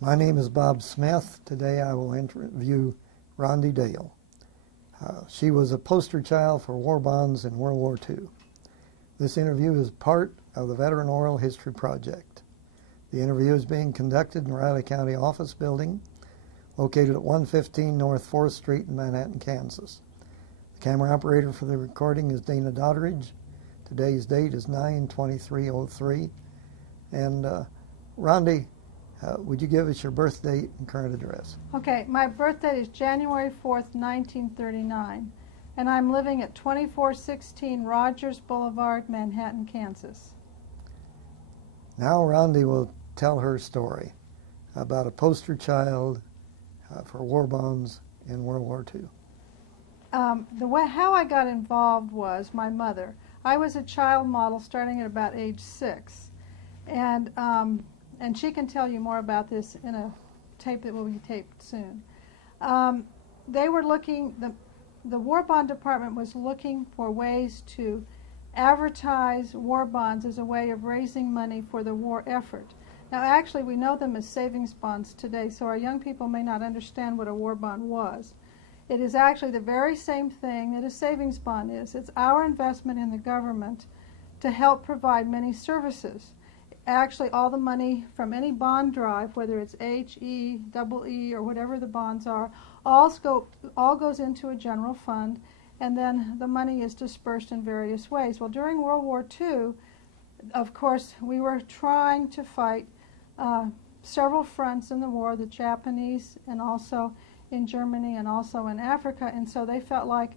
My name is Bob Smith. Today I will interview Randi Dale. She was a poster child for war bonds in World War II. This interview is part of the Veteran Oral History Project. The interview is being conducted in Riley County Office Building, located at 115 North 4th Street in Manhattan, Kansas. The camera operator for the recording is Dana Doddridge. Today's date is 9/23/03. And Randi, would you give us your birth date and current address? Okay, my birth date is January 4th, 1939, and I'm living at 2416 Rogers Boulevard, Manhattan, Kansas. Now Randi will tell her story about a poster child for war bonds in World War II. How I got involved was my mother. I was a child model starting at about age 6, and she can tell you more about this in a tape that will be taped soon. They were looking, the War Bond Department was looking for ways to advertise war bonds as a way of raising money for the war effort. Now actually we know them as savings bonds today, so our young people may not understand what a war bond was. It is actually the very same thing that a savings bond is. It's our investment in the government to help provide many services. Actually, all the money from any bond drive, whether it's HE, double E, or whatever the bonds are, all goes into a general fund, and then the money is dispersed in various ways. Well, during World War II, of course, we were trying to fight several fronts in the war, the Japanese, and also in Germany, and also in Africa, and so they felt like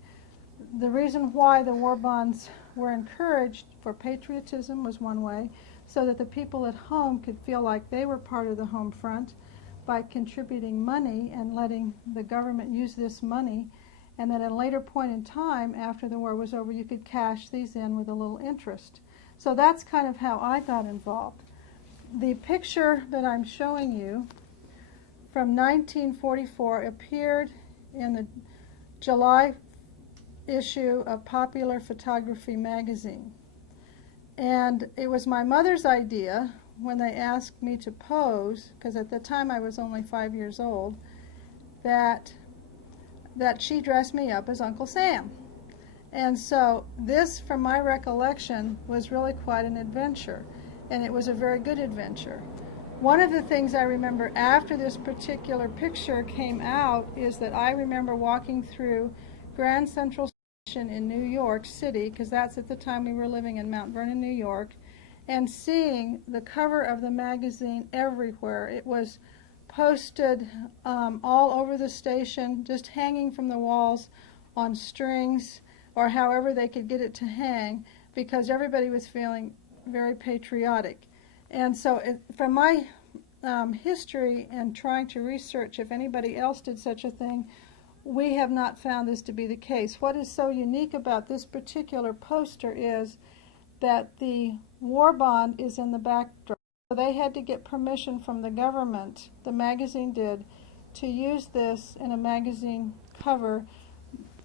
the reason why the war bonds were encouraged for patriotism was one way, so that the people at home could feel like they were part of the home front by contributing money and letting the government use this money, and that at a later point in time, after the war was over, you could cash these in with a little interest. So that's kind of how I got involved. The picture that I'm showing you from 1944 appeared in the July issue of Popular Photography magazine. And it was my mother's idea when they asked me to pose, because at the time I was only 5 years old, that she dressed me up as Uncle Sam. And so this, from my recollection, was really quite an adventure, and it was a very good adventure. One of the things I remember after this particular picture came out is that I remember walking through Grand Central Station in New York City, because that's at the time we were living in Mount Vernon, New York, and seeing the cover of the magazine everywhere. It was posted all over the station, just hanging from the walls on strings, or however they could get it to hang, because everybody was feeling very patriotic. And so from my history and trying to research if anybody else did such a thing, we have not found this to be the case. What is so unique about this particular poster is that the war bond is in the backdrop. So they had to get permission from the government, the magazine did, to use this in a magazine cover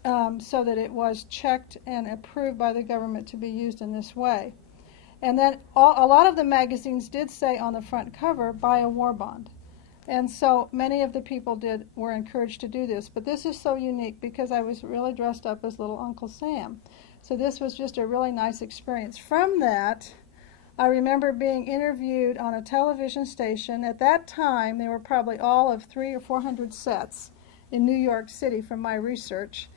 so that it was checked and approved by the government to be used in this way. And then a lot of the magazines did say on the front cover, buy a war bond. And so many of the people were encouraged to do this. But this is so unique because I was really dressed up as little Uncle Sam. So this was just a really nice experience. From that, I remember being interviewed on a television station. At that time, there were probably all of 300 or 400 sets in New York City from my research.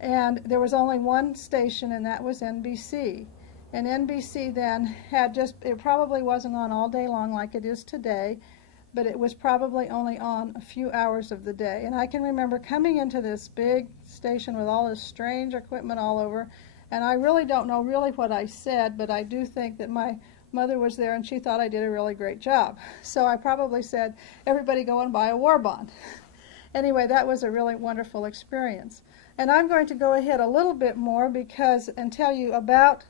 And there was only one station, and that was NBC. And NBC then had it probably wasn't on all day long like it is today, but it was probably only on a few hours of the day. And I can remember coming into this big station with all this strange equipment all over, and I really don't know really what I said, but I do think that my mother was there and she thought I did a really great job. So I probably said, everybody go and buy a war bond. Anyway, that was a really wonderful experience. And I'm going to go ahead a little bit more and tell you about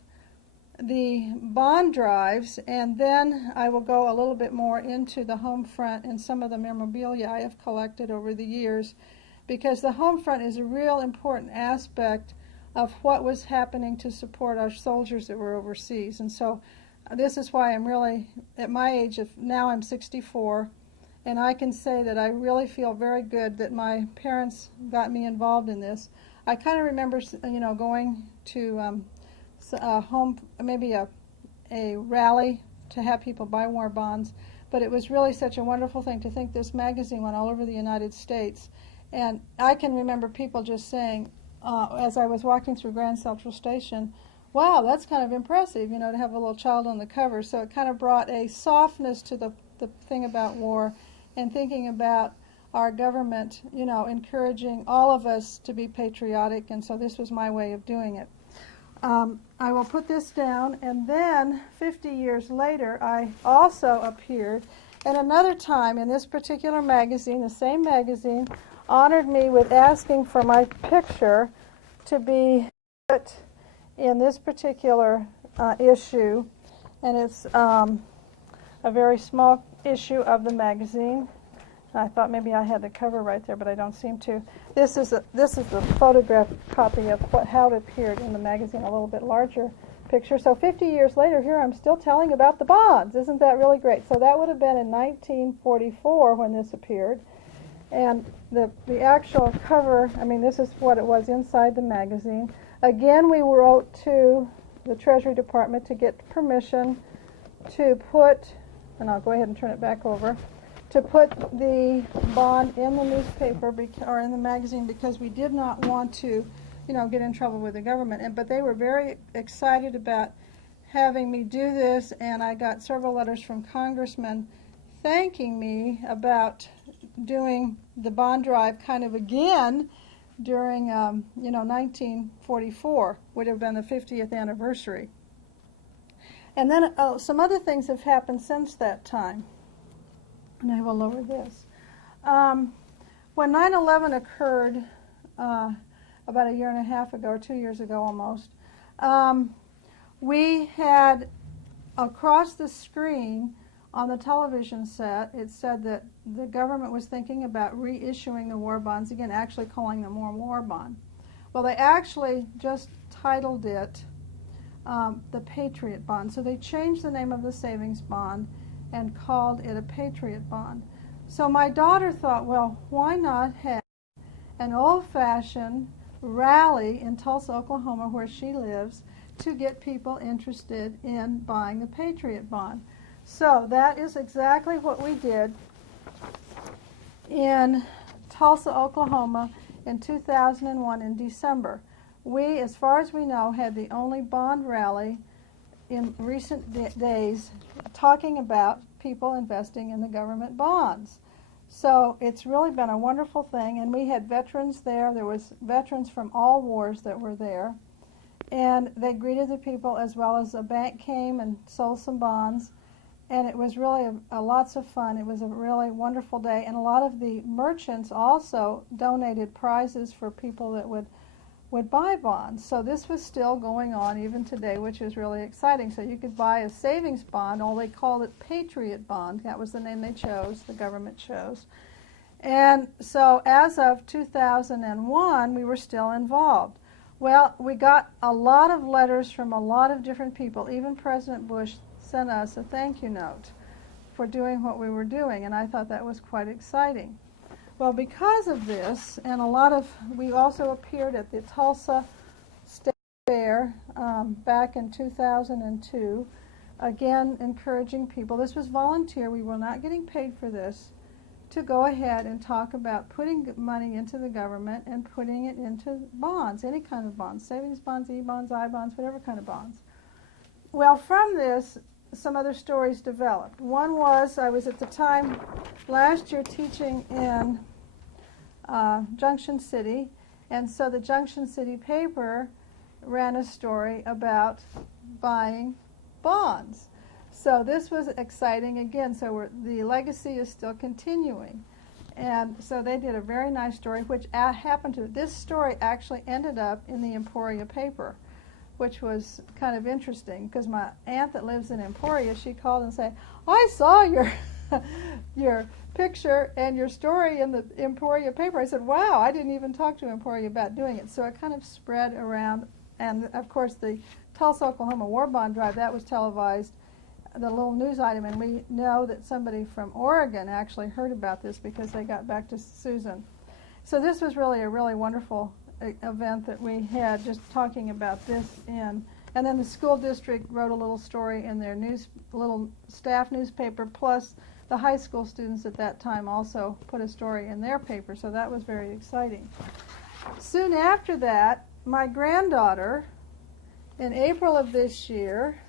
the bond drives, and then I will go a little bit more into the home front and some of the memorabilia I have collected over the years, because the home front is a real important aspect of what was happening to support our soldiers that were overseas. And so this is why I'm really, at my age, now I'm 64, And I can say that I really feel very good that my parents got me involved in this. I kind of remember, going to home, maybe a rally to have people buy war bonds, but it was really such a wonderful thing to think this magazine went all over the United States. And I can remember people just saying, as I was walking through Grand Central Station, wow, that's kind of impressive, to have a little child on the cover. So it kind of brought a softness to the thing about war, and thinking about our government, encouraging all of us to be patriotic, and so this was my way of doing it. I will put this down, and then 50 years later, I also appeared, and another time in this particular magazine, the same magazine, honored me with asking for my picture to be put in this particular issue, and it's a very small issue of the magazine. I thought maybe I had the cover right there, but I don't seem to. This is the photograph copy of how it appeared in the magazine, a little bit larger picture. So 50 years later, here I'm still telling about the bonds. Isn't that really great? So that would have been in 1944 when this appeared. And the actual cover, this is what it was inside the magazine. Again, we wrote to the Treasury Department to get permission to put, and I'll go ahead and turn it back over, to put the bond in the newspaper or in the magazine, because we did not want to, get in trouble with the government. But they were very excited about having me do this, and I got several letters from congressmen thanking me about doing the bond drive kind of again during, 1944, would have been the 50th anniversary. And then some other things have happened since that time. And I will lower this. When 9/11 occurred about a year and a half ago, or 2 years ago almost, we had across the screen on the television set, it said that the government was thinking about reissuing the war bonds, again, actually calling them more war bond. Well, they actually just titled it the Patriot Bond. So they changed the name of the savings bond and called it a Patriot Bond. So my daughter thought, well, why not have an old-fashioned rally in Tulsa, Oklahoma, where she lives, to get people interested in buying the Patriot Bond. So that is exactly what we did in Tulsa, Oklahoma in 2001 in December. We, as far as we know, had the only bond rally in recent days talking about people investing in the government bonds. So it's really been a wonderful thing, and we had veterans there. There was veterans from all wars that were there, and they greeted the people, as well as a bank came and sold some bonds, and it was really lots of fun. It was a really wonderful day, and a lot of the merchants also donated prizes for people that would buy bonds. So this was still going on even today, which is really exciting. So you could buy a savings bond, or they called it Patriot Bond. That was the name they chose, the government chose. And so as of 2001, we were still involved. Well, we got a lot of letters from a lot of different people. Even President Bush sent us a thank you note for doing what we were doing, and I thought that was quite exciting. Well, because of this, and we also appeared at the Tulsa State Fair back in 2002, again encouraging people. This was volunteer. We were not getting paid for this, to go ahead and talk about putting money into the government and putting it into bonds, any kind of bonds, savings bonds, E-bonds, I-bonds, whatever kind of bonds. Well, from this, some other stories developed. One was, I was at the time last year teaching in Junction City, and so the Junction City paper ran a story about buying bonds. So this was exciting again. So the legacy is still continuing. And so they did a very nice story, which happened to, this story actually ended up in the Emporia paper, which was kind of interesting, because my aunt that lives in Emporia, she called and said, I saw your your picture and your story in the Emporia paper. I said, wow, I didn't even talk to Emporia about doing it. So it kind of spread around. And of course the Tulsa, Oklahoma War Bond Drive, that was televised the little news item, and we know that somebody from Oregon actually heard about this because they got back to Susan. So this was really a really wonderful event that we had, just talking about this. And then the school district wrote a little story in their little staff newspaper, plus the high school students at that time also put a story in their paper, so that was very exciting. Soon after that, my granddaughter, in April of this year,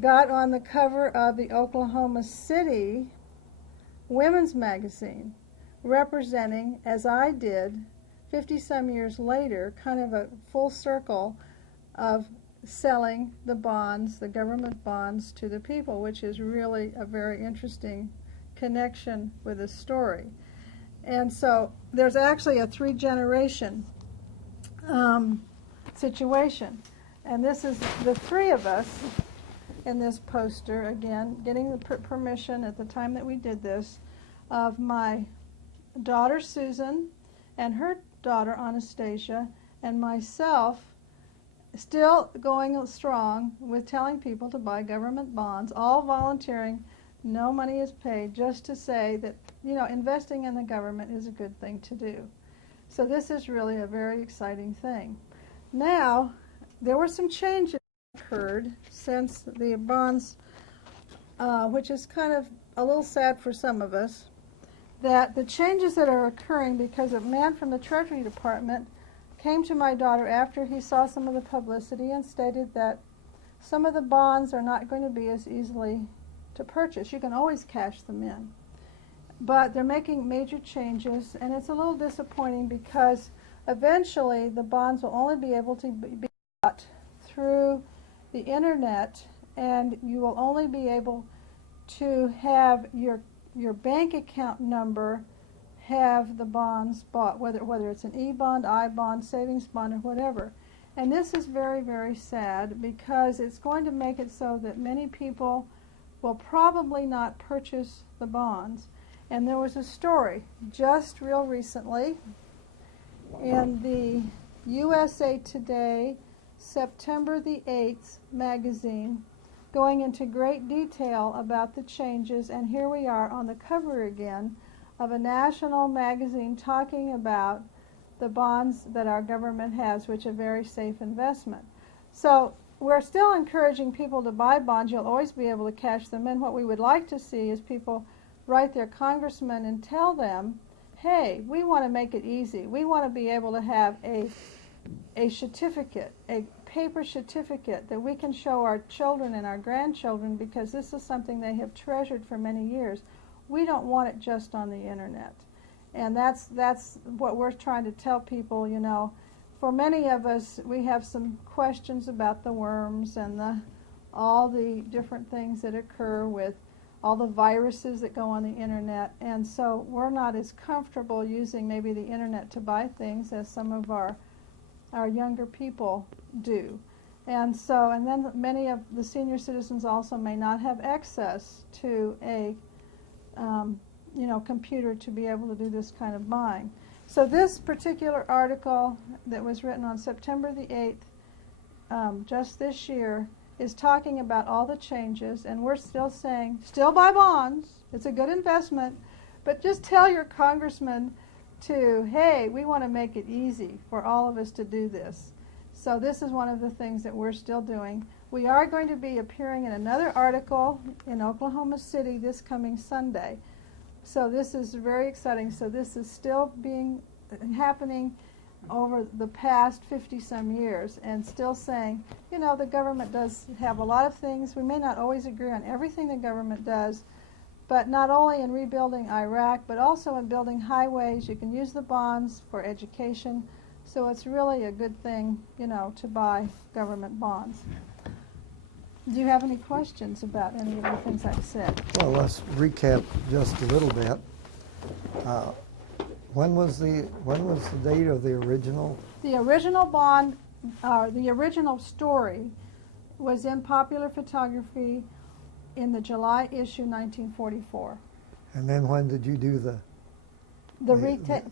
got on the cover of the Oklahoma City Women's Magazine, representing, as I did, 50-some years later, kind of a full circle of selling the bonds, the government bonds, to the people, which is really a very interesting connection with the story. And so there's actually a three-generation situation. And this is the three of us in this poster, again, getting the permission at the time that we did this, of my daughter Susan and her daughter Anastasia, and myself, still going strong with telling people to buy government bonds, all volunteering. No money is paid, just to say that, you know, investing in the government is a good thing to do. So this is really a very exciting thing. Now, there were some changes that occurred since the bonds, which is kind of a little sad for some of us, that the changes that are occurring because a man from the Treasury Department came to my daughter after he saw some of the publicity and stated that some of the bonds are not going to be as easily to purchase. You can always cash them in. But they're making major changes, and it's a little disappointing because eventually the bonds will only be able to be bought through the internet, and you will only be able to have your bank account number have the bonds bought, whether it's an E-bond, I-bond, savings bond, or whatever. And this is very, very sad because it's going to make it so that many people will probably not purchase the bonds. And there was a story just real recently in the USA Today September the 8th magazine, going into great detail about the changes, and here we are on the cover again of a national magazine talking about the bonds that our government has, which are a very safe investment. So we're still encouraging people to buy bonds. You'll always be able to cash them in. What we would like to see is people write their congressmen and tell them, hey, we want to make it easy. We want to be able to have a certificate, a paper certificate that we can show our children and our grandchildren, because this is something they have treasured for many years. We don't want it just on the internet. And that's what we're trying to tell people, you know. For many of us, we have some questions about the worms and all the different things that occur with all the viruses that go on the internet. And so we're not as comfortable using maybe the internet to buy things as some of our younger people do. And so, and then many of the senior citizens also may not have access to a computer to be able to do this kind of buying. So this particular article that was written on September the 8th, just this year, is talking about all the changes, and we're still saying, still buy bonds, it's a good investment, but just tell your congressman to, hey, we want to make it easy for all of us to do this. So this is one of the things that we're still doing. We are going to be appearing in another article in Oklahoma City this coming Sunday. So this is very exciting. So this is still happening over the past 50-some years, and still saying, you know, the government does have a lot of things. We may not always agree on everything the government does, but not only in rebuilding Iraq, but also in building highways. You can use the bonds for education. So it's really a good thing, you know, to buy government bonds. Do you have any questions about any of the things I've said? Well, let's recap just a little bit. When was the date of the original? The original bond, the original story, was in Popular Photography in the July issue, 1944. And then when did you do the?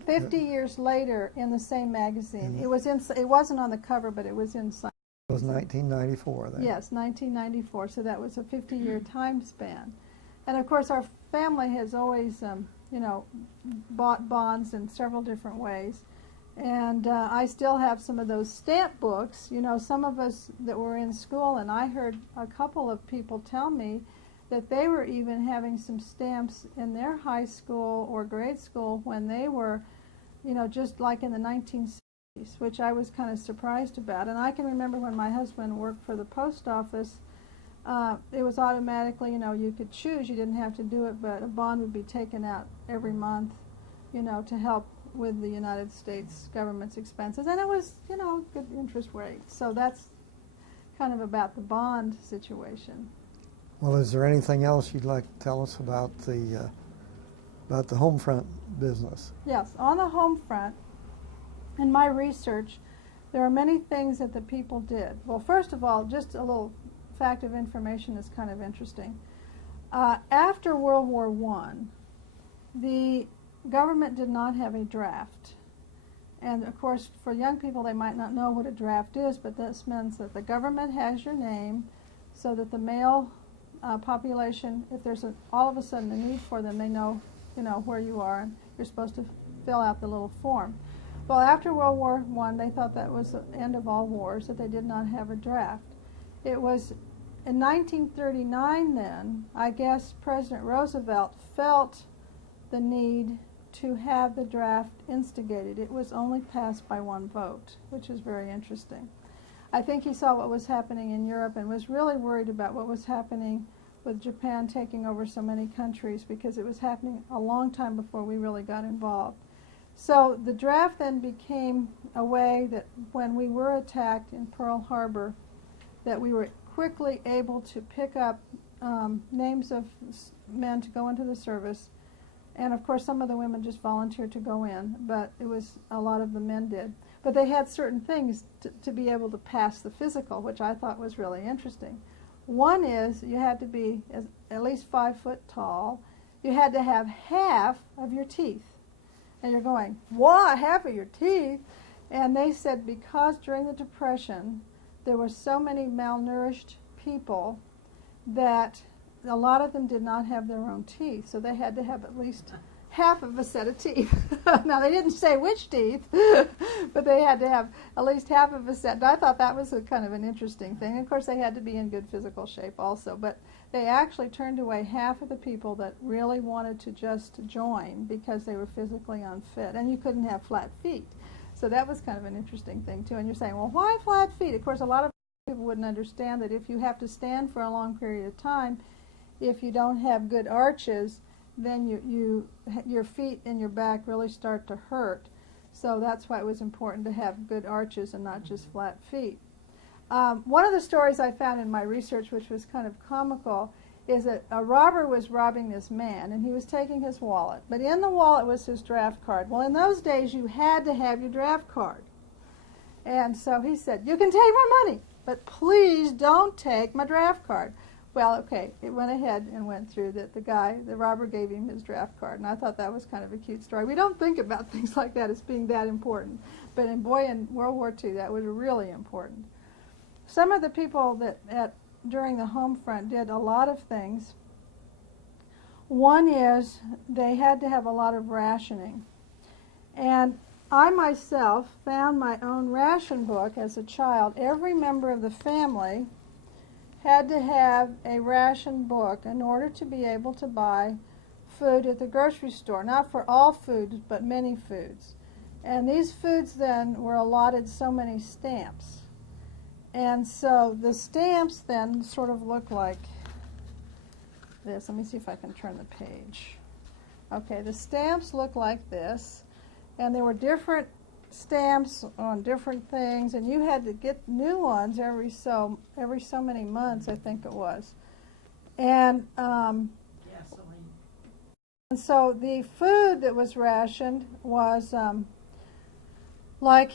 50 years later in the same magazine. It wasn't on the cover, but it was inside. It was 1994 then. Yes, 1994, so that was a 50-year time span. And of course our family has always, bought bonds in several different ways. And I still have some of those stamp books. Some of us that were in school, and I heard a couple of people tell me that they were even having some stamps in their high school or grade school when they were, just like in the 1960s, which I was kind of surprised about. And I can remember when my husband worked for the post office, it was automatically, you could choose, you didn't have to do it, but a bond would be taken out every month, to help with the United States government's expenses. And it was, good interest rate. So that's kind of about the bond situation. Well, is there anything else you'd like to tell us about the home front business? Yes, on the home front, in my research, there are many things that the people did. Well, first of all, just a little fact of information is kind of interesting. After World War I, the government did not have a draft. And of course, for young people, they might not know what a draft is, but this means that the government has your name so that the male population, if there's all of a sudden a need for them, they know, where you are, and you're supposed to fill out the little form. Well, after World War I, they thought that was the end of all wars, that they did not have a draft. It was in 1939 then, I guess President Roosevelt felt the need to have the draft instigated. It was only passed by one vote, which is very interesting. I think he saw what was happening in Europe and was really worried about what was happening with Japan taking over so many countries, because it was happening a long time before we really got involved. So the draft then became a way that when we were attacked in Pearl Harbor, that we were quickly able to pick up names of men to go into the service. And of course some of the women just volunteered to go in, but it was a lot of the men did. But they had certain things to be able to pass the physical, which I thought was really interesting. One is you had to be at least 5 foot tall. You had to have half of your teeth. And you're going, what, half of your teeth? And they said because during the Depression there were so many malnourished people that a lot of them did not have their own teeth, so they had to have at least half of a set of teeth. Now, they didn't say which teeth, but they had to have at least half of a set. And I thought that was a kind of an interesting thing. Of course, they had to be in good physical shape also, but they actually turned away half of the people that really wanted to just join because they were physically unfit, and you couldn't have flat feet. So that was kind of an interesting thing, too. And you're saying, well, why flat feet? Of course, a lot of people wouldn't understand that if you have to stand for a long period of time, if you don't have good arches, then your feet and your back really start to hurt. So that's why it was important to have good arches and not just flat feet. One of the stories I found in my research, which was kind of comical, is that a robber was robbing this man, and he was taking his wallet. But in the wallet was his draft card. Well, in those days, you had to have your draft card. And so he said, you can take my money, but please don't take my draft card. Well, okay, it went ahead and went through that the robber gave him his draft card, and I thought that was kind of a cute story. We don't think about things like that as being that important, but in World War II, that was really important. Some of the people that during the home front did a lot of things. One is they had to have a lot of rationing, and I myself found my own ration book as a child. Every member of the family had to have a ration book in order to be able to buy food at the grocery store. Not for all foods, but many foods. And these foods then were allotted so many stamps. And so the stamps then sort of look like this. Let me see if I can turn the page. Okay, the stamps look like this. And there were different stamps on different things, and you had to get new ones every so many months, I think it was. And so the food that was rationed was like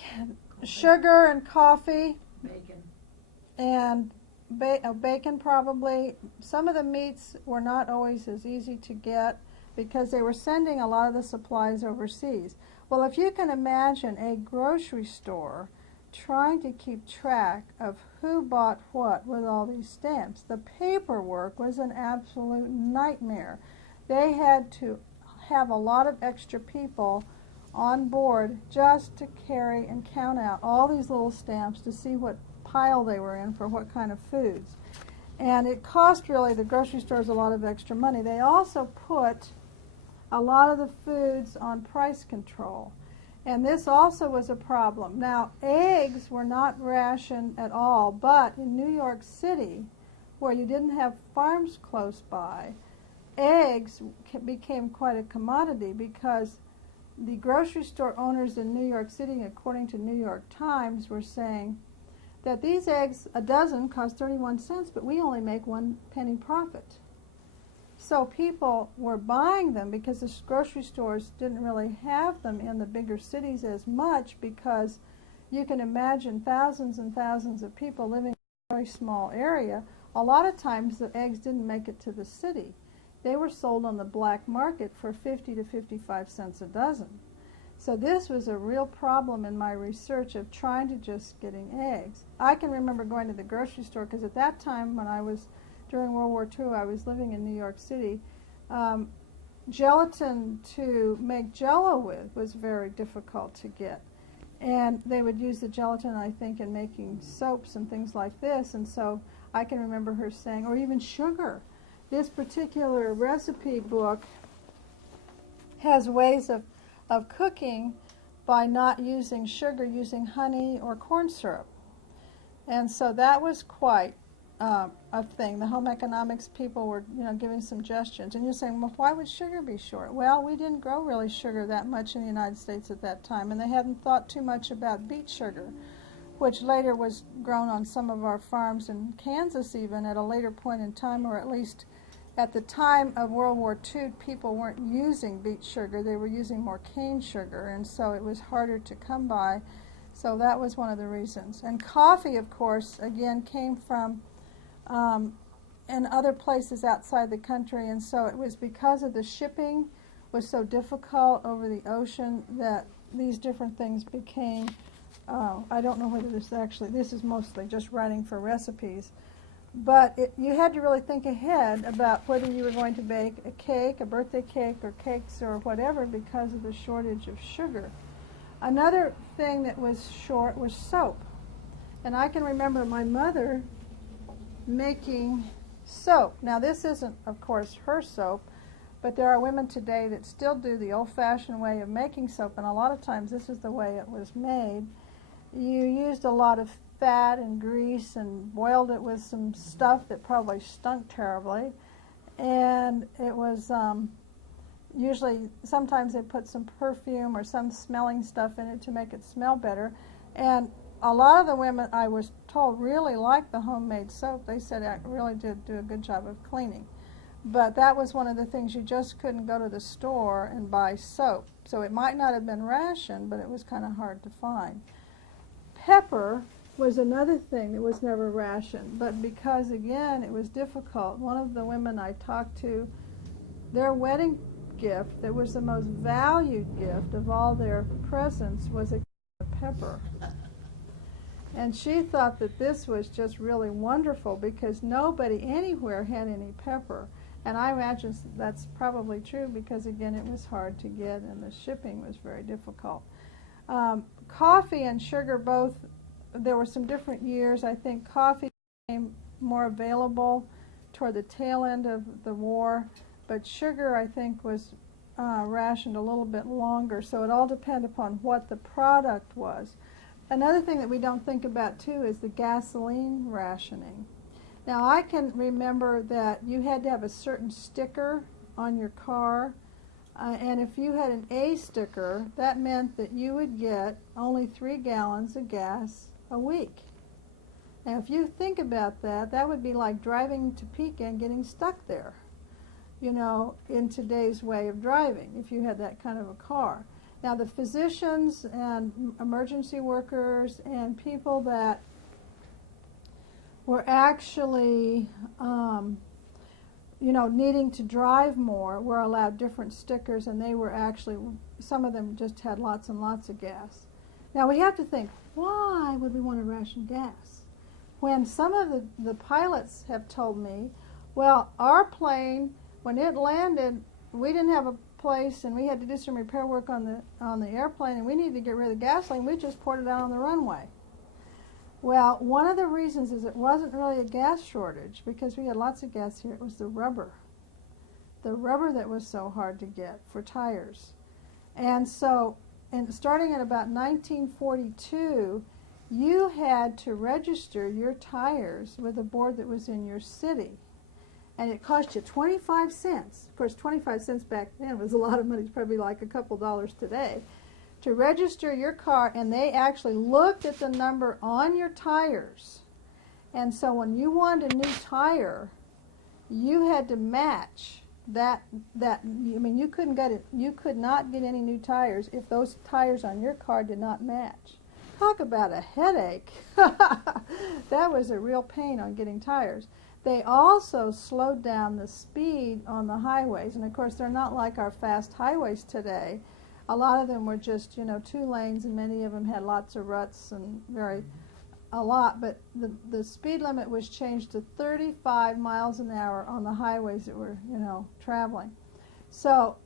sugar and coffee, Bacon. and bacon probably. Some of the meats were not always as easy to get because they were sending a lot of the supplies overseas. Well, if you can imagine a grocery store trying to keep track of who bought what with all these stamps. The paperwork was an absolute nightmare. They had to have a lot of extra people on board just to carry and count out all these little stamps to see what pile they were in for what kind of foods. And it cost really the grocery stores a lot of extra money. They also put a lot of the foods on price control. And this also was a problem. Now, eggs were not rationed at all, but in New York City, where you didn't have farms close by, eggs became quite a commodity because the grocery store owners in New York City, according to New York Times, were saying that these eggs, a dozen, cost 31 cents, but we only make 1 penny profit. So people were buying them because the grocery stores didn't really have them in the bigger cities as much, because you can imagine thousands and thousands of people living in a very small area. A lot of times the eggs didn't make it to the city. They were sold on the black market for 50 to 55 cents a dozen. So this was a real problem in my research of trying to just getting eggs. I can remember going to the grocery store because at that time when I was during World War II, I was living in New York City. Gelatin to make Jell-O with was very difficult to get. And they would use the gelatin, I think, in making soaps and things like this. And so I can remember her saying, or even sugar. This particular recipe book has ways of cooking by not using sugar, using honey or corn syrup. And so that was quite a thing. The home economics people were, giving suggestions. And you're saying, well, why would sugar be short? Well, we didn't grow really sugar that much in the United States at that time, and they hadn't thought too much about beet sugar, which later was grown on some of our farms in Kansas even at a later point in time, or at least at the time of World War II, people weren't using beet sugar. They were using more cane sugar, and so it was harder to come by. So that was one of the reasons. And coffee, of course, again, came from in other places outside the country, and so it was because of the shipping was so difficult over the ocean that these different things became, I don't know whether this is mostly just writing for recipes, but you had to really think ahead about whether you were going to bake a cake, a birthday cake, or cakes or whatever because of the shortage of sugar. Another thing that was short was soap. And I can remember my mother making soap. Now this isn't, of course, her soap, but there are women today that still do the old-fashioned way of making soap, and a lot of times this is the way it was made. You used a lot of fat and grease and boiled it with some stuff that probably stunk terribly, and it was usually, sometimes they put some perfume or some smelling stuff in it to make it smell better. And a lot of the women, I was told, really liked the homemade soap. They said it really did do a good job of cleaning. But that was one of the things, you just couldn't go to the store and buy soap. So it might not have been rationed, but it was kind of hard to find. Pepper was another thing that was never rationed, but because, again, it was difficult. One of the women I talked to, their wedding gift that was the most valued gift of all their presents was a can of pepper. And she thought that this was just really wonderful because nobody anywhere had any pepper. And I imagine that's probably true because, again, it was hard to get and the shipping was very difficult. Coffee and sugar both, there were some different years. I think coffee became more available toward the tail end of the war, but sugar, I think, was rationed a little bit longer. So it all depended upon what the product was. Another thing that we don't think about, too, is the gasoline rationing. Now, I can remember that you had to have a certain sticker on your car, and if you had an A sticker, that meant that you would get only 3 gallons of gas a week. Now, if you think about that, that would be like driving to Topeka and getting stuck there, in today's way of driving, if you had that kind of a car. Now, the physicians and emergency workers and people that were actually, needing to drive more were allowed different stickers, and they were actually, some of them just had lots and lots of gas. Now we have to think, why would we want to ration gas? When some of the pilots have told me, well, our plane, when it landed, we didn't have a place and we had to do some repair work on the airplane and we needed to get rid of the gasoline, we just poured it out on the runway. Well, one of the reasons is it wasn't really a gas shortage because we had lots of gas here. It was the rubber. The rubber that was so hard to get for tires. And so, starting at about 1942, you had to register your tires with a board that was in your city. And it cost you 25 cents. Of course, 25 cents back then was a lot of money. It's probably like a couple dollars today. To register your car, and they actually looked at the number on your tires. And so when you wanted a new tire, you had to match that I mean, you couldn't get it. You could not get any new tires if those tires on your car did not match. Talk about a headache. That was a real pain on getting tires. They also slowed down the speed on the highways, and of course they're not like our fast highways today. A lot of them were just, 2 lanes, and many of them had lots of ruts and but the speed limit was changed to 35 miles an hour on the highways that were, traveling. So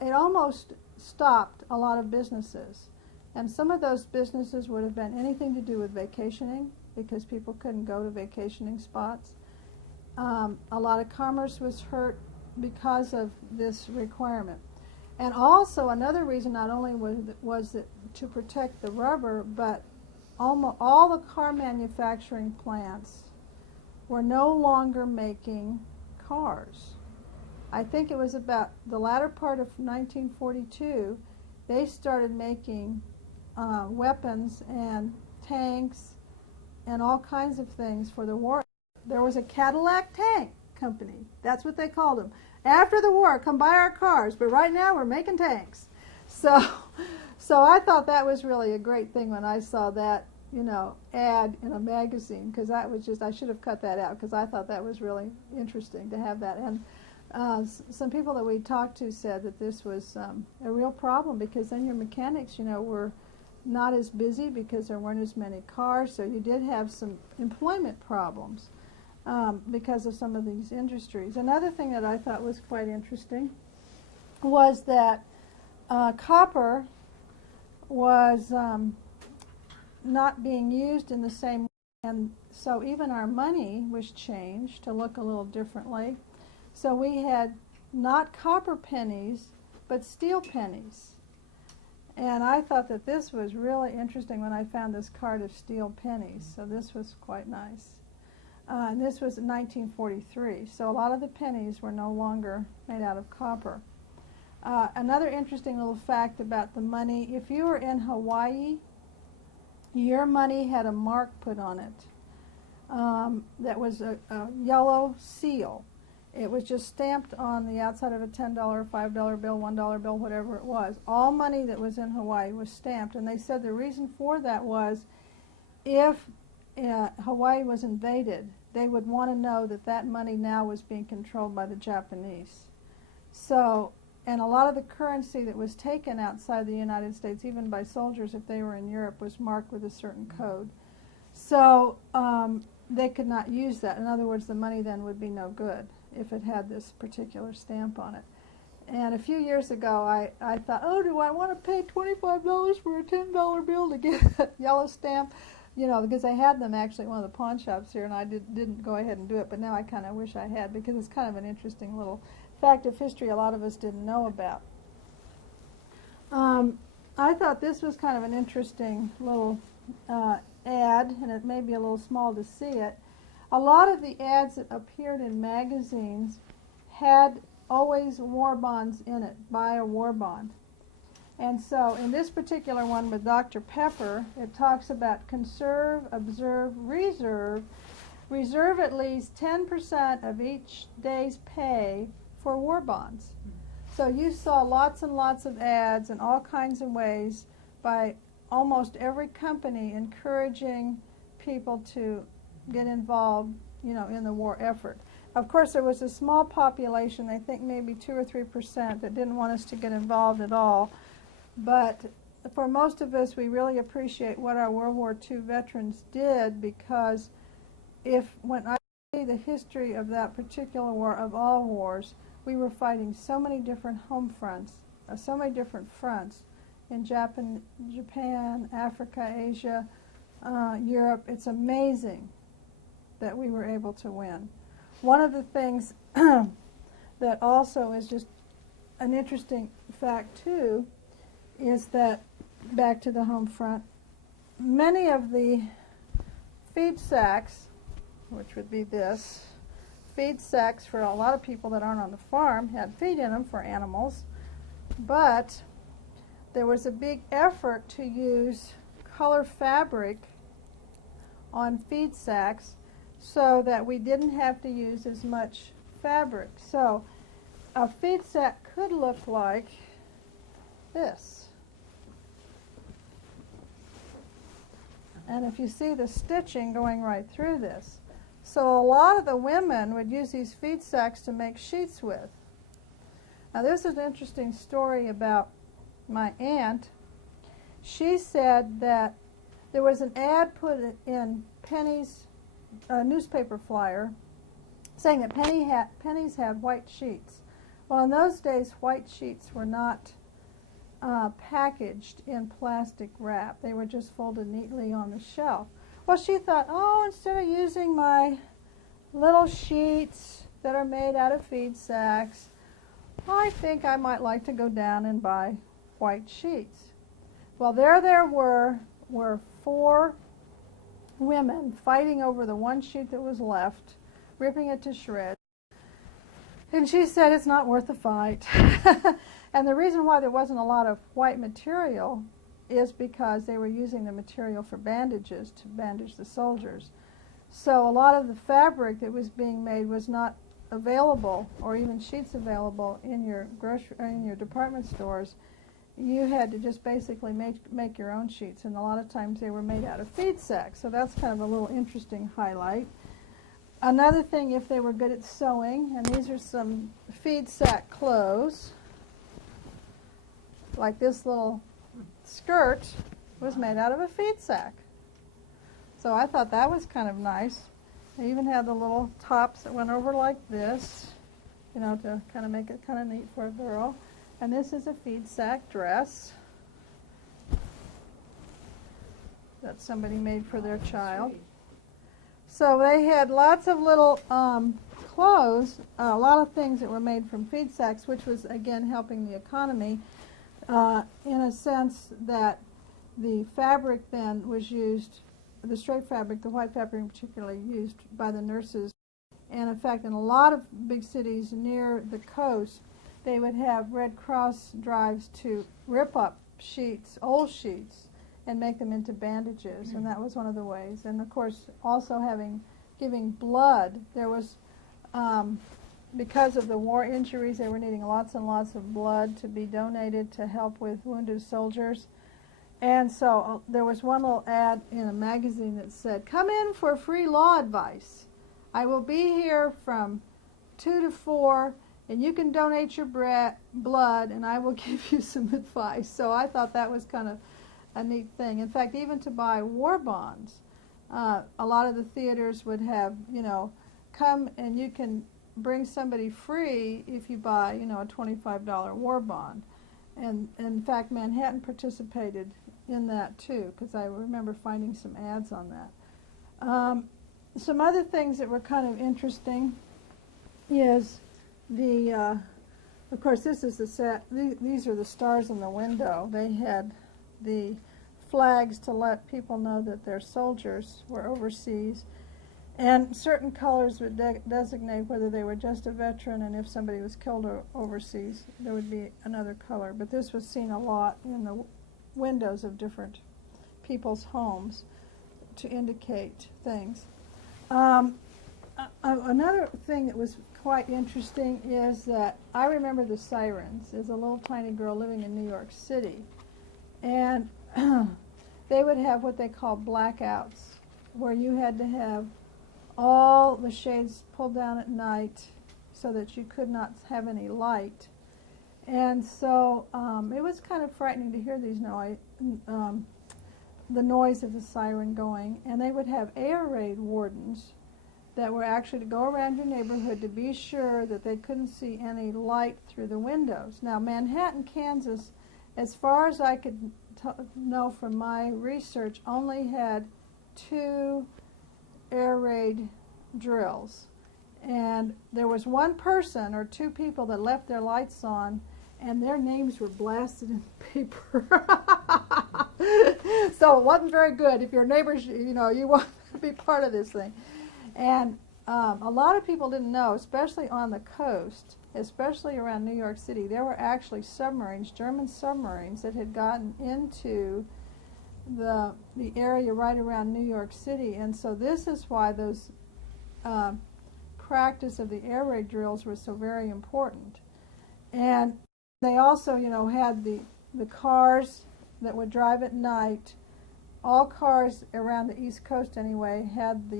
it almost stopped a lot of businesses. And some of those businesses would have been anything to do with vacationing because people couldn't go to vacationing spots. A lot of commerce was hurt because of this requirement. And also another reason not only was it to protect the rubber, but almost all the car manufacturing plants were no longer making cars. I think it was about the latter part of 1942, they started making weapons and tanks and all kinds of things for the war. There was a Cadillac tank company. That's what they called them. After the war, come buy our cars, but right now we're making tanks. So I thought that was really a great thing when I saw that, ad in a magazine, because that was just, I should have cut that out because I thought that was really interesting to have that. And some people that we talked to said that this was a real problem because then your mechanics, were not as busy because there weren't as many cars, so you did have some employment problems. Because of some of these industries. Another thing that I thought was quite interesting was that copper was not being used in the same way, and so even our money was changed to look a little differently. So we had not copper pennies, but steel pennies. And I thought that this was really interesting when I found this card of steel pennies, so this was quite nice. And this was in 1943, so a lot of the pennies were no longer made out of copper. Another interesting little fact about the money, if you were in Hawaii, your money had a mark put on it that was a yellow seal. It was just stamped on the outside of a $10, $5 bill, $1 bill, whatever it was. All money that was in Hawaii was stamped, and they said the reason for that was if Hawaii was invaded, they would want to know that that money now was being controlled by the Japanese. So, and a lot of the currency that was taken outside the United States, even by soldiers if they were in Europe, was marked with a certain code. So they could not use that. In other words, the money then would be no good if it had this particular stamp on it. And a few years ago, I thought, oh, do I want to pay $25 for a $10 bill to get a yellow stamp? Because I had them actually at one of the pawn shops here, and I didn't go ahead and do it, but now I kind of wish I had because it's kind of an interesting little fact of history a lot of us didn't know about. I thought this was kind of an interesting little ad, and it may be a little small to see it. A lot of the ads that appeared in magazines had always war bonds in it, buy a war bond. And so in this particular one with Dr. Pepper, it talks about conserve, observe, reserve. Reserve at least 10% of each day's pay for war bonds. So you saw lots and lots of ads in all kinds of ways by almost every company encouraging people to get involved, in the war effort. Of course, there was a small population, I think maybe 2 or 3%, that didn't want us to get involved at all. But for most of us, we really appreciate what our World War II veterans did, because when I see the history of that particular war, of all wars, we were fighting so many different home fronts, so many different fronts in Japan, Africa, Asia, Europe. It's amazing that we were able to win. One of the things that also is just an interesting fact too is that, back to the home front, many of the feed sacks, which would be this, feed sacks for a lot of people that aren't on the farm, had feed in them for animals, but there was a big effort to use color fabric on feed sacks so that we didn't have to use as much fabric. So a feed sack could look like this. And if you see the stitching going right through this. So a lot of the women would use these feed sacks to make sheets with. Now this is an interesting story about my aunt. She said that there was an ad put in Penny's newspaper flyer saying that Penny's had white sheets. Well, in those days, white sheets were not packaged in plastic wrap. They were just folded neatly on the shelf. Well, she thought, oh, instead of using my little sheets that are made out of feed sacks, I think I might like to go down and buy white sheets. Well, there were 4 women fighting over the one sheet that was left, ripping it to shreds. And she said it's not worth the fight. And the reason why there wasn't a lot of white material is because they were using the material for bandages to bandage the soldiers. So a lot of the fabric that was being made was not available, or even sheets available in your department stores. You had to just basically make your own sheets, and a lot of times they were made out of feed sacks. So that's kind of a little interesting highlight. Another thing, if they were good at sewing, and these are some feed sack clothes, like this little skirt was made out of a feed sack. So I thought that was kind of nice. They even had the little tops that went over like this, you know, to kind of make it kind of neat for a girl. And this is a feed sack dress that somebody made for their child. So they had lots of little clothes, a lot of things that were made from feed sacks, which was, again, helping the economy in a sense that the fabric then was used, the straight fabric, the white fabric particularly, used by the nurses. And in fact, in a lot of big cities near the coast, they would have Red Cross drives to rip up sheets, old sheets, and make them into bandages, and that was one of the ways. And of course, also giving blood. There was, because of the war injuries, they were needing lots and lots of blood to be donated to help with wounded soldiers. And so there was one little ad in a magazine that said, "Come in for free law advice. I will be here from 2 to 4, and you can donate your blood, and I will give you some advice." So I thought that was kind of a neat thing. In fact, even to buy war bonds, a lot of the theaters would have, you know, come and you can bring somebody free if you buy, you know, a $25 war bond. And in fact, Manhattan participated in that too, because I remember finding some ads on that. Some other things that were kind of interesting is the, of course, this is the set. These are the stars in the window. They had the flags to let people know that their soldiers were overseas, and certain colors would designate whether they were just a veteran, and if somebody was killed overseas, there would be another color. But this was seen a lot in the windows of different people's homes to indicate things. Another thing that was quite interesting is that I remember the sirens as a little tiny girl living in New York City. And they would have what they call blackouts, where you had to have all the shades pulled down at night so that you could not have any light. And so it was kind of frightening to hear the noise of the siren going. And they would have air raid wardens that were actually to go around your neighborhood to be sure that they couldn't see any light through the windows. Now, Manhattan, Kansas, as far as I could know from my research, only had 2 air raid drills. And there was one person or 2 people that left their lights on, and their names were blasted in paper. So it wasn't very good if your neighbors, you want to be part of this thing. And a lot of people didn't know, especially on the coast, especially around New York City, there were actually submarines, German submarines, that had gotten into the area right around New York City. And so this is why those practice of the air raid drills was so very important. And they also, had the cars that would drive at night. All cars around the East Coast anyway had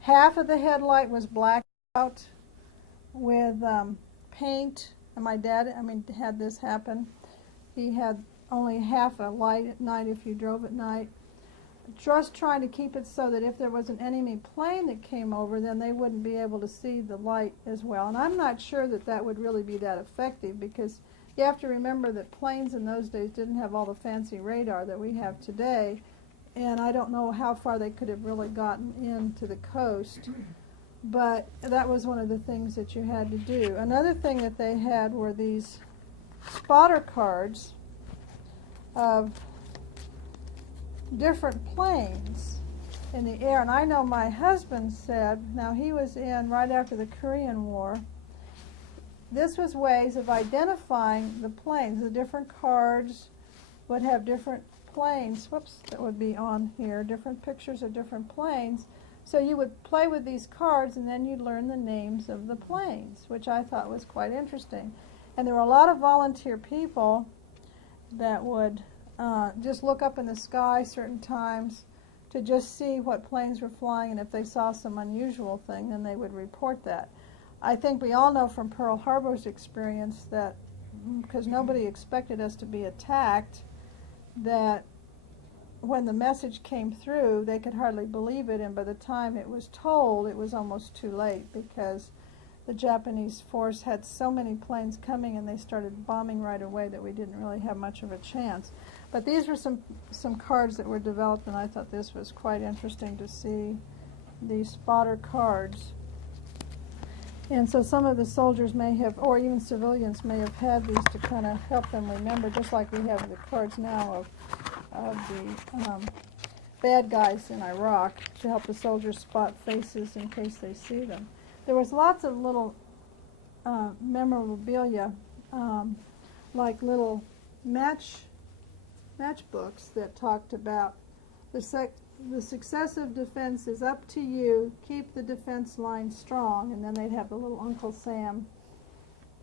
half of the headlight was blacked out with paint. And my dad, had this happen. He had only half a light at night if you drove at night. Just trying to keep it so that if there was an enemy plane that came over, then they wouldn't be able to see the light as well. And I'm not sure that would really be that effective, because you have to remember that planes in those days didn't have all the fancy radar that we have today. And I don't know how far they could have really gotten into the coast. But that was one of the things that you had to do. Another thing that they had were these spotter cards of different planes in the air. And I know my husband said, now he was in right after the Korean War, this was ways of identifying the planes. The different cards would have different planes, that would be on here, different pictures of different planes. So you would play with these cards, and then you'd learn the names of the planes, which I thought was quite interesting. And there were a lot of volunteer people that would just look up in the sky certain times to just see what planes were flying, and if they saw some unusual thing, then they would report that. I think we all know from Pearl Harbor's experience that, because nobody expected us to be attacked, that when the message came through, they could hardly believe it, and by the time it was told, it was almost too late, because the Japanese force had so many planes coming and they started bombing right away that we didn't really have much of a chance. But these were some cards that were developed, and I thought this was quite interesting to see, these spotter cards. And so some of the soldiers may have, or even civilians may have had these to kind of help them remember, just like we have the cards now of the bad guys in Iraq, to help the soldiers spot faces in case they see them. There was lots of little memorabilia, like little matchbooks that talked about the success of defense is up to you, keep the defense line strong, and then they'd have the little Uncle Sam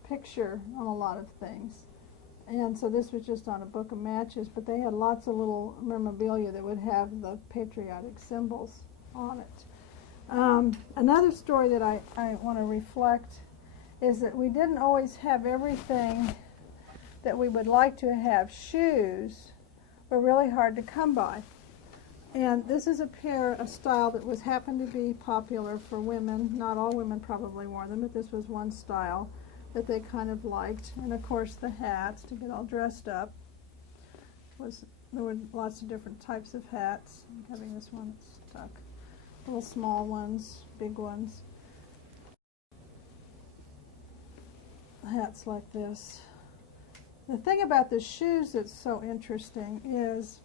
picture on a lot of things. And so this was just on a book of matches, but they had lots of little memorabilia that would have the patriotic symbols on it. Another story that I want to reflect is that we didn't always have everything that we would like to have. Shoes were really hard to come by. And this is a style that happened to be popular for women. Not all women probably wore them, but this was one style that they kind of liked. And of course the hats, to get all dressed up. There were lots of different types of hats. I'm having this one stuck. Little small ones, big ones. Hats like this. The thing about the shoes that's so interesting is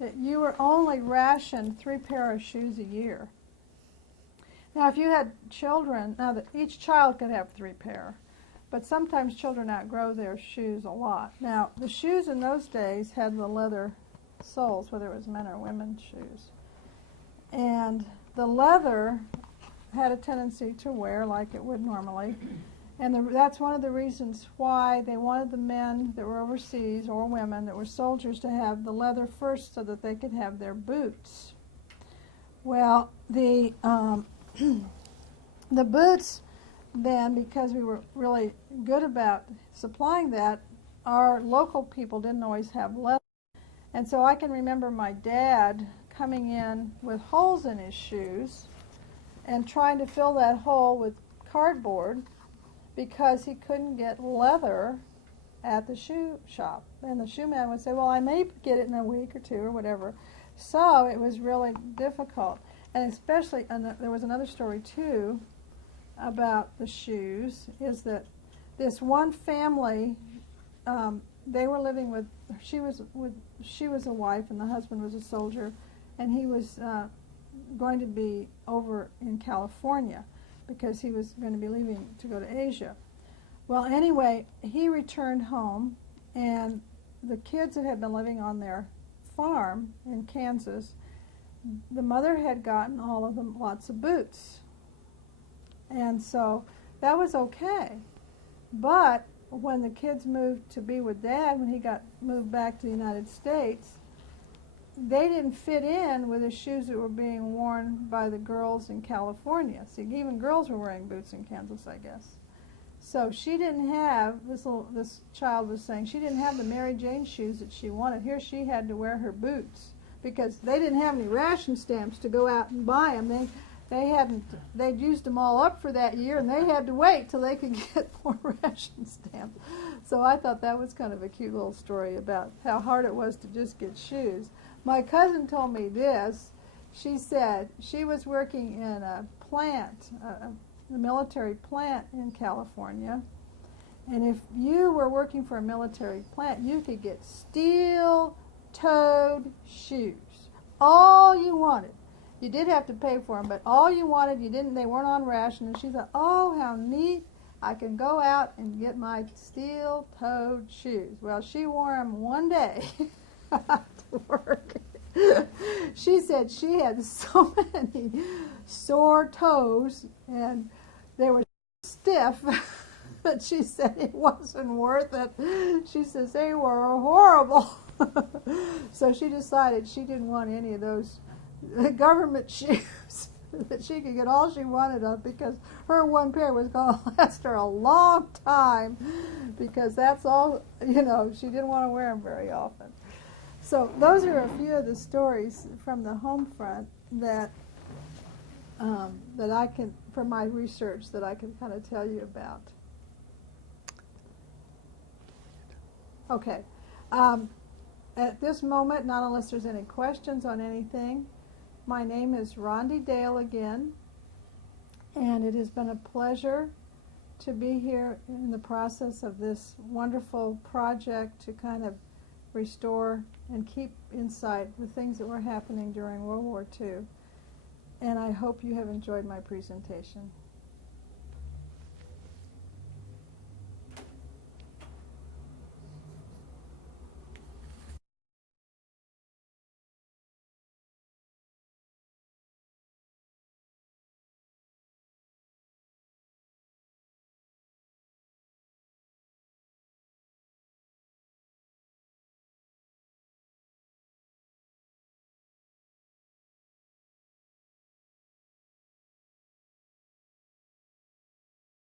that you were only rationed 3 pairs of shoes a year. Now, if you had children, now that each child could have 3 pairs, but sometimes children outgrow their shoes a lot. Now, the shoes in those days had the leather soles, whether it was men or women's shoes. And the leather had a tendency to wear like it would normally. And that's one of the reasons why they wanted the men that were overseas, or women that were soldiers, to have the leather first so that they could have their boots. Well, the boots then, because we were really good about supplying that, our local people didn't always have leather. And so I can remember my dad coming in with holes in his shoes and trying to fill that hole with cardboard because he couldn't get leather at the shoe shop. And the shoe man would say, well, I may get it in a week or two or whatever. So it was really difficult. And especially, and there was another story too about the shoes, is that this one family, they were living with, she was a wife and the husband was a soldier, and he was going to be over in California because he was going to be leaving to go to Asia. Well, anyway, he returned home, and the kids that had been living on their farm in Kansas, the mother had gotten all of them lots of boots. And so that was okay. But when the kids moved to be with Dad, when he got moved back to the United States, they didn't fit in with the shoes that were being worn by the girls in California. See, even girls were wearing boots in Kansas, I guess. So she didn't have, this child was saying, she didn't have the Mary Jane shoes that she wanted. Here she had to wear her boots because they didn't have any ration stamps to go out and buy them. They'd used them all up for that year, and they had to wait till they could get more ration stamps. So I thought that was kind of a cute little story about how hard it was to just get shoes. My cousin told me this. She said she was working in a plant, a military plant in California, and if you were working for a military plant, you could get steel-toed shoes. All you wanted. You did have to pay for them, but all you wanted, they weren't on ration. And she thought, oh, how neat. I can go out and get my steel-toed shoes. Well, she wore them one day to work. She said she had so many sore toes, and they were stiff, but she said it wasn't worth it. She says they were horrible. So she decided she didn't want any of those government shoes, that she could get all she wanted of, because her one pair was going to last her a long time, because that's all, she didn't want to wear them very often. So those are a few of the stories from the home front that I can, from my research, that I can kind of tell you about. Okay. At this moment, not unless there's any questions on anything, my name is Randi Dale again, and it has been a pleasure to be here in the process of this wonderful project to kind of restore and keep insight the things that were happening during World War II. And I hope you have enjoyed my presentation.